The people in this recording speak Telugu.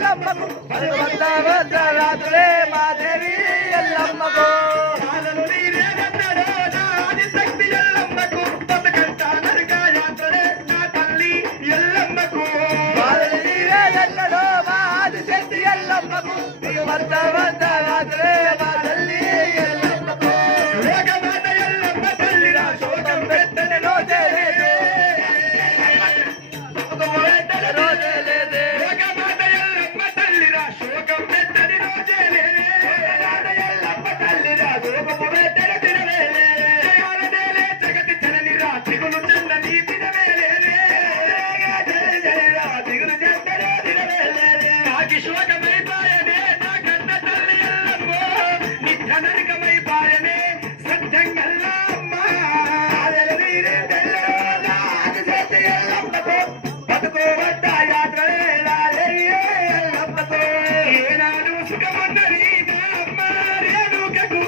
ఎల్లమ్మకు రాత్రే మాదేవి ఎల్లమ్మకు ఆదిశక్తి ఎల్లమ్మకు బతుకంట నరక యాత్రలే నా తల్లి ఎల్లమ్మకు నీవే ఎన్నడో మా ఆదిశక్తి ఎల్లమ్మకు రాత్రే మా తల్లి ఎల్లమ్మకు లోకమాత ఎల్లమ్మ తల్లిరా శోకం పెట్టని రోజే లేదే. రోజే లేదే లోకమాత ఎల్లమ్మ తల్లిరా శోకం పెట్టని రోజే లేదే. లోకమాత ఎల్లమ్మ తల్లిరా శోకము పెట్టని దినమే లేదే. జయాలనేలే జగతి జననిరా దిగులు చెందని దినమే లేదే. జయరా దిగులు చెందని దినమే లేదే. నాకి శోకమైపాయనే నా కన్న తల్లి ఎల్లమ్మో నిత్య నరకమైపాయనే సత్యంగల్లమ్మ. ఆదల వీరే తెల్లరో నా ఆదిశక్తి ఎల్లమ్మతో బతుకోవద్ద యాత్రలే లాలయ్యే ఎల్లమ్మతో. ఏనాడు సుఖమున్నది నా అమ్మ రేణుకకు